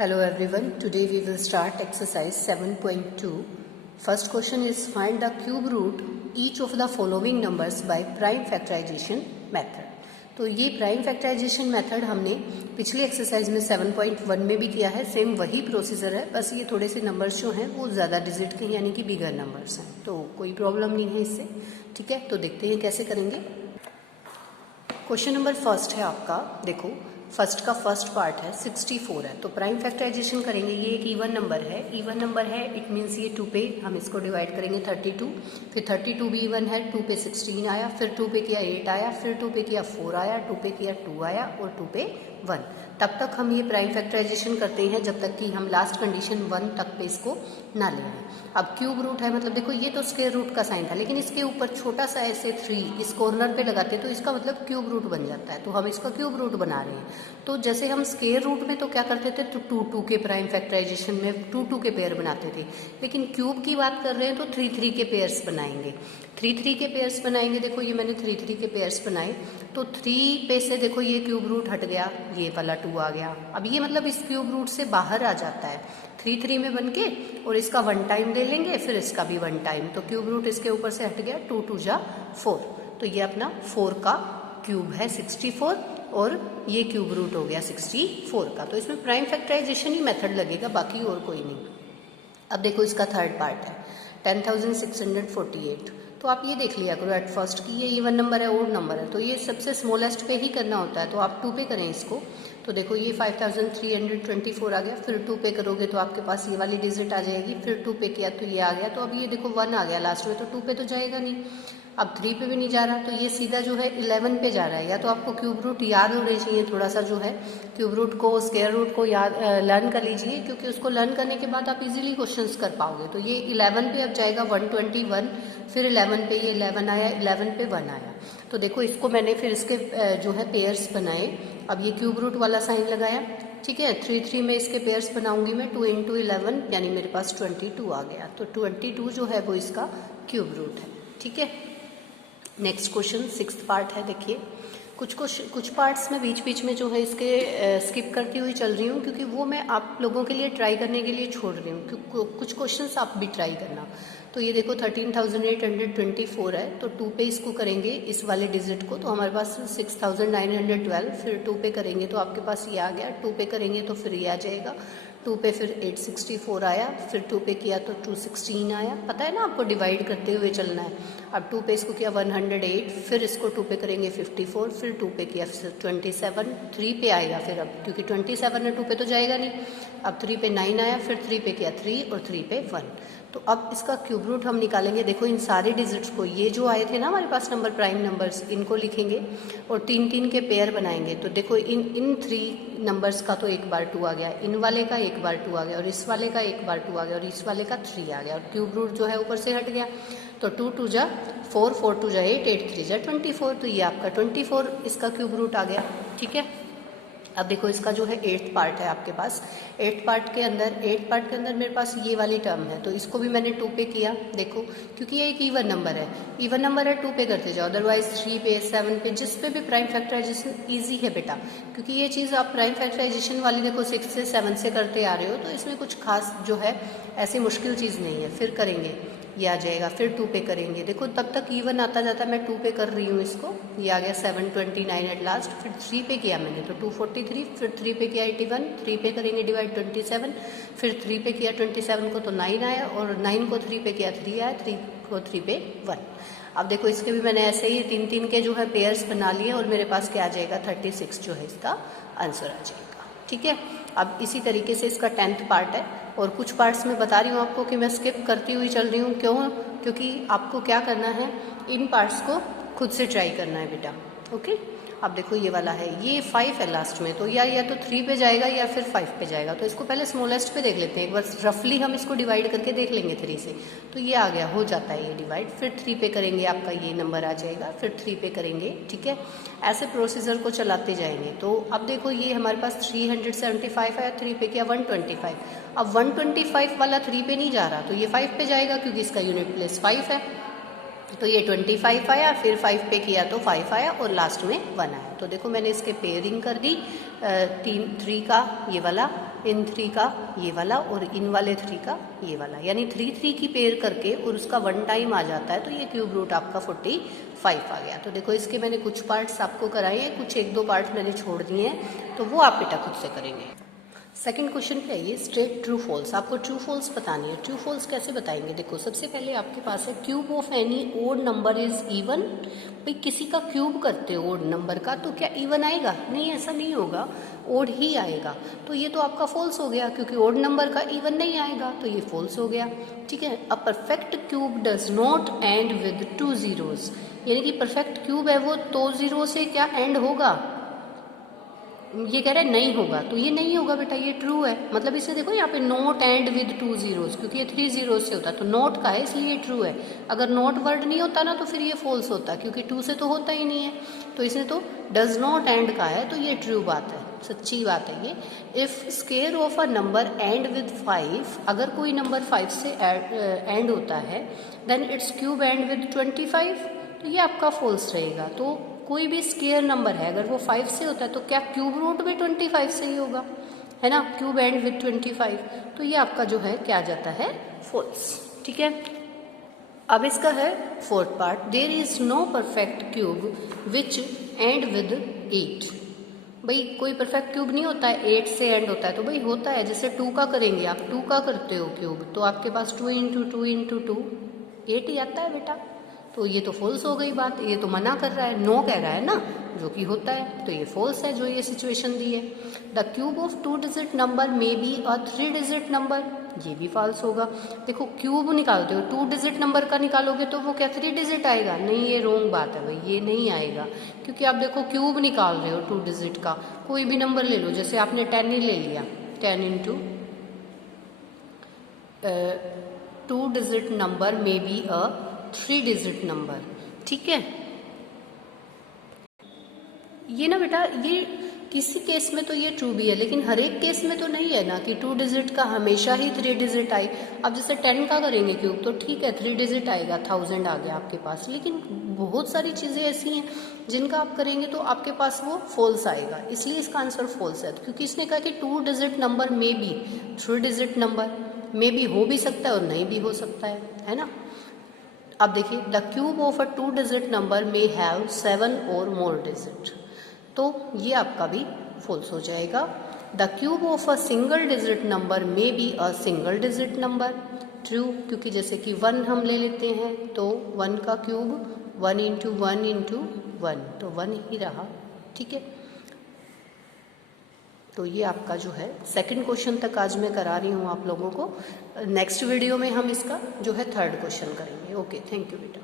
Hello everyone, today we will start exercise 7.2. First question is find the cube root each of the following numbers by prime factorization method. तो ये prime factorisation method हमने पिछली exercise में 7.1 में भी किया है, सेम वही प्रोसीजर है, बस ये थोड़े से नंबर्स जो हैं वो ज़्यादा डिजिट के यानी कि बिगर नंबर्स हैं, तो कोई प्रॉब्लम नहीं है इससे। ठीक है, तो देखते हैं कैसे करेंगे। क्वेश्चन नंबर फर्स्ट है आपका, देखो फर्स्ट का फर्स्ट पार्ट है 64 है, तो प्राइम फैक्टराइजेशन करेंगे। ये एक इवन नंबर है, इट मीन्स ये 2 पे हम इसको डिवाइड करेंगे 32, फिर 32 भी इवन है, 2 पे 16 आया, फिर 2 पे किया 8 आया, फिर 2 पे किया 4 आया, 2 पे किया 2 आया और 2 पे 1। तब तक हम ये प्राइम फैक्टराइजेशन करते हैं जब तक कि हम लास्ट कंडीशन 1 तक पे इसको ना ले आए। अब क्यूब रूट है, मतलब देखो ये तो स्क्वायर रूट का साइन था, लेकिन इसके ऊपर छोटा सा ऐसे 3 इस कॉर्नर पे लगाते तो इसका मतलब क्यूब रूट बन जाता है, तो हम इसका क्यूब रूट बना रहे हैं। तो जैसे हम स्क्वायर रूट में तो क्या करते थे, तो 2 के प्राइम फैक्टराइजेशन में 2 के पेयर बनाते थे, लेकिन क्यूब की बात कर रहे हैं तो 3 के पेयर्स बनाएंगे। 3 के पेयर्स बनाएंगे। देखो ये मैंने 3 के पेयर्स बनाए, तो 3 पे से देखो ये क्यूब रूट हट गया, ये वाला 2 आ गया। अब ये मतलब इस क्यूब रूट से बाहर आ जाता है 3 में बन के, और इसका 1 टाइम ले लेंगे, फिर इसका भी 1 टाइम, तो क्यूब रूट इसके ऊपर से हट गया, 2 2 जा 4, तो ये अपना 4 का क्यूब है 64, और ये क्यूब रूट हो गया 64 का। तो इसमें प्राइम फैक्टराइजेशन ही मेथड लगेगा, बाकी और कोई नहीं। अब देखो इसका थर्ड पार्ट है 10,648, तो आप ये देख लिया करो एट फर्स्ट कि ये इवन नंबर है, ओड नंबर है, तो ये सबसे स्मॉलेस्ट पे ही करना होता है, तो आप 2 पे करें इसको। तो देखो ये 5324 आ गया, फिर 2 पे करोगे तो आपके पास ये वाली डिजिट आ जाएगी, फिर 2 पे किया तो ये आ गया, तो अब ये देखो 1 आ गया लास्ट में, तो 2 पे तो जाएगा नहीं, अब 3 पे भी नहीं जा रहा, तो ये सीधा जो है 11 पे जा रहा है। या तो आपको क्यूब रूट याद होने चाहिए, थोड़ा सा जो है क्यूब रूट को स्क्वायर रूट को याद लर्न कर लीजिए, क्योंकि उसको लर्न करने के बाद आप इजीली क्वेश्चंस कर पाओगे। तो ये 11 पे अब जाएगा 121, फिर 11 पे ये 11 आया, 11 पे 1 आया। तो देखो इसको मैंने फिर इसके जो है पेयर्स बनाए। अब ये क्यूब रूट वाला साइन लगाया, ठीक है, 3 में इसके पेयर्स बनाऊंगी मैं, 2 × 11 यानी मेरे पास 22 आ गया, तो 22 जो है वो इसका क्यूब रूट है। ठीक है, नेक्स्ट क्वेश्चन 6th पार्ट है। देखिए कुछ पार्ट्स में बीच में जो है इसके स्किप करती हुई चल रही हूँ, क्योंकि वो मैं आप लोगों के लिए ट्राई करने के लिए छोड़ रही हूँ, क्योंकि कुछ क्वेश्चंस आप भी ट्राई करना। तो ये देखो 13,824 है, तो 2 पे इसको करेंगे इस वाले डिजिट को, तो हमारे पास 6,912, फिर 2 पे करेंगे तो आपके पास ये आ गया, 2 पे करेंगे तो फिर ये आ जाएगा, 2 पे फिर 864 आया, फिर 2 पे किया तो 216 आया। पता है ना आपको डिवाइड करते हुए चलना है। अब 2 पे इसको किया 108, फिर इसको 2 पे करेंगे 54, फिर 2 पे किया 27, 3 पे आएगा फिर, अब क्योंकि 27 है 2 पे तो जाएगा नहीं, अब 3 पे 9 आया, फिर 3 पे किया 3 और 3 पे 1। तो अब इसका क्यूब रूट हम निकालेंगे। देखो इन सारे डिजिट्स को, ये जो आए थे ना हमारे पास नंबर प्राइम नंबर्स, इनको लिखेंगे और 3 के पेयर बनाएंगे। तो देखो इन 3 नंबर्स का तो एक बार 2 आ गया, इन वाले का एक बार 2 आ गया, और इस वाले का एक बार 2 आ गया, और इस वाले का 3 आ गया, और क्यूब रूट जो है ऊपर से हट गया। तो 2 2 जा 4, 4 2 जा 8, 8 3 जा 24, तो ये आपका 24 इसका क्यूब रूट आ गया। ठीक है, अब देखो इसका जो है 8th पार्ट है आपके पास। 8th पार्ट के अंदर मेरे पास ये वाली टर्म है, तो इसको भी मैंने 2 पे किया। देखो क्योंकि ये एक इवन नंबर है 2 पे करते जाओ, अदरवाइज 3 पे 7 पे जिस पे भी प्राइम फैक्टराइजेशन इजी है बेटा, क्योंकि ये चीज़ आप प्राइम फैक्टराइजेशन वाली देखो 6 से 7 से करते आ रहे हो, तो इसमें कुछ खास जो है ऐसी मुश्किल चीज़ नहीं है। फिर करेंगे ये आ जाएगा, फिर 2 पे करेंगे, देखो तब तक इवन आता जाता मैं 2 पे कर रही हूँ इसको, ये आ गया 729 एट लास्ट, फिर 3 पे किया मैंने तो 243, फिर 3 पे किया 81, 3 पे करेंगे डिवाइड 27, फिर 3 पे किया 27 को तो 9 आया, और 9 को 3 पे किया 3 आया, 3 को 3 पे 1। अब देखो इसके भी मैंने ऐसे ही 3 के जो है पेयर्स बना लिए, और मेरे पास क्या आ जाएगा 36 जो है इसका आंसर आ जाएगा। ठीक है, अब इसी तरीके से इसका 10th पार्ट है, और कुछ पार्ट्स में बता रही हूँ आपको कि मैं स्किप करती हुई चल रही हूँ, क्यों? क्योंकि आपको क्या करना है, इन पार्ट्स को खुद से ट्राई करना है बेटा। ओके, अब देखो ये वाला है, ये 5 है लास्ट में, तो या तो 3 पे जाएगा या फिर 5 पे जाएगा। तो इसको पहले स्मॉलेस्ट पे देख लेते हैं एक बार, रफली हम इसको डिवाइड करके देख लेंगे 3 से, तो ये आ गया, हो जाता है ये डिवाइड। फिर 3 पे करेंगे आपका ये नंबर आ जाएगा, फिर 3 पे करेंगे। ठीक है, ऐसे प्रोसीजर को चलाते जाएंगे। तो अब देखो ये हमारे पास 375 है, 3 पे किया 125, अब 125 वाला 3 पे नहीं जा रहा, तो ये 5 पे जाएगा, क्योंकि इसका यूनिट प्लेस 5 है, तो ये 25 आया, फिर 5 पे किया तो 5 आया, और लास्ट में 1 आया। तो देखो मैंने इसके पेयरिंग कर दी, 3 का ये वाला, इन 3 का ये वाला और इन वाले 3 का ये वाला, यानी 3 3 की पेयर करके और उसका 1 टाइम आ जाता है, तो ये क्यूब रूट आपका 45 आ गया। तो देखो इसके मैंने कुछ पार्ट्स आपको कराए हैं, कुछ 1-2 पार्ट्स मैंने छोड़ दिए हैं, तो वो आप बेटा खुद से करेंगे। सेकंड क्वेश्चन क्या है, ये स्ट्रेट ट्रू फॉल्स, आपको ट्रू फॉल्स बतानी है। ट्रू फॉल्स कैसे बताएंगे, देखो सबसे पहले आपके पास है cube of any odd number is even. भाई किसी का क्यूब करते हो ओड नंबर का, तो क्या इवन आएगा? नहीं, ऐसा नहीं होगा, ओड ही आएगा। तो ये तो आपका फॉल्स हो गया, क्योंकि ओड नंबर का इवन नहीं आएगा, तो ये फॉल्स हो गया। ठीक है, a perfect cube does not and with 2 zeros, यानी कि परफेक्ट क्यूब है वो 2 0 से क्या एंड होगा? ये कह रहे हैं नहीं होगा, तो ये नहीं होगा बेटा, ये ट्रू है। मतलब इसे देखो यहाँ पे नोट एंड विद 2 zeros, क्योंकि ये 3 zeros से होता है, तो नोट का है इसलिए ये ट्रू है। अगर नोट वर्ड नहीं होता ना तो फिर ये फॉल्स होता, क्योंकि 2 से तो होता ही नहीं है। तो इसने तो डज नॉट एंड का है, तो ये ट्रू बात है, सच्ची बात है ये। If square of a number end with 5, अगर कोई नंबर 5 से एंड होता है, then it's cube end with 25, तो ये आपका फॉल्स रहेगा। तो कोई भी स्केयर नंबर है अगर वो 5 से होता है तो क्या क्यूब रूट भी 25 से ही होगा, है ना, क्यूब एंड विद 25, तो ये आपका जो है क्या आ जाता है, फॉल्स। ठीक है, अब इसका है fourth part, there is no perfect cube which end with 8। भाई कोई परफेक्ट क्यूब नहीं होता है 8 से एंड होता है, तो भाई होता है, जैसे 2 का करेंगे, आप 2 का करते हो क्यूब, तो आपके पास 2 × 2 × 2 8 ही आता है बेटा। तो ये तो फॉल्स हो गई बात, ये तो मना कर रहा है, नो कह रहा है ना, जो कि होता है, तो ये फॉल्स है जो ये सिचुएशन दी है। The cube of 2 digit number may be a 3 digit number, ये भी फॉल्स होगा। देखो क्यूब निकालते हो, 2 डिजिट नंबर का निकालोगे तो वो क्या 3 डिजिट आएगा? नहीं, ये रॉन्ग बात है भाई, ये नहीं आएगा, क्योंकि आप देखो क्यूब निकाल रहे हो 2 डिजिट का, कोई भी नंबर ले लो, जैसे आपने 10 ही ले लिया, 10 × 2 digit number may be a 3 digit number. ठीक है, ये ना बेटा, ये किसी केस में तो ये ट्रू भी है, लेकिन हर एक केस में तो नहीं है ना कि 2 डिजिट का हमेशा ही 3 डिजिट आए। अब जैसे 10 का करेंगे क्यूब तो ठीक है 3 डिजिट आएगा, 1000 आ गया आपके पास, लेकिन बहुत सारी चीज़ें ऐसी हैं जिनका आप करेंगे तो आपके पास वो फॉल्स आएगा, इसलिए इसका आंसर फॉल्स है, क्योंकि इसने कहा कि 2 digit number may be 3 digit number, may be हो भी सकता है और नहीं भी हो सकता है ना। अब देखिए, the cube of a 2 digit number may have 7 और मोर डिजिट, तो ये आपका भी फॉल्स हो जाएगा। The cube of a single digit number may be a single digit number, true, क्योंकि जैसे कि 1 हम ले लेते हैं तो 1 का क्यूब 1 × 1 × 1, तो 1 ही रहा। ठीक है, तो ये आपका जो है सेकंड क्वेश्चन तक आज मैं करा रही हूँ आप लोगों को। नेक्स्ट वीडियो में हम इसका जो है थर्ड क्वेश्चन करेंगे। ओके, थैंक यू बेटा।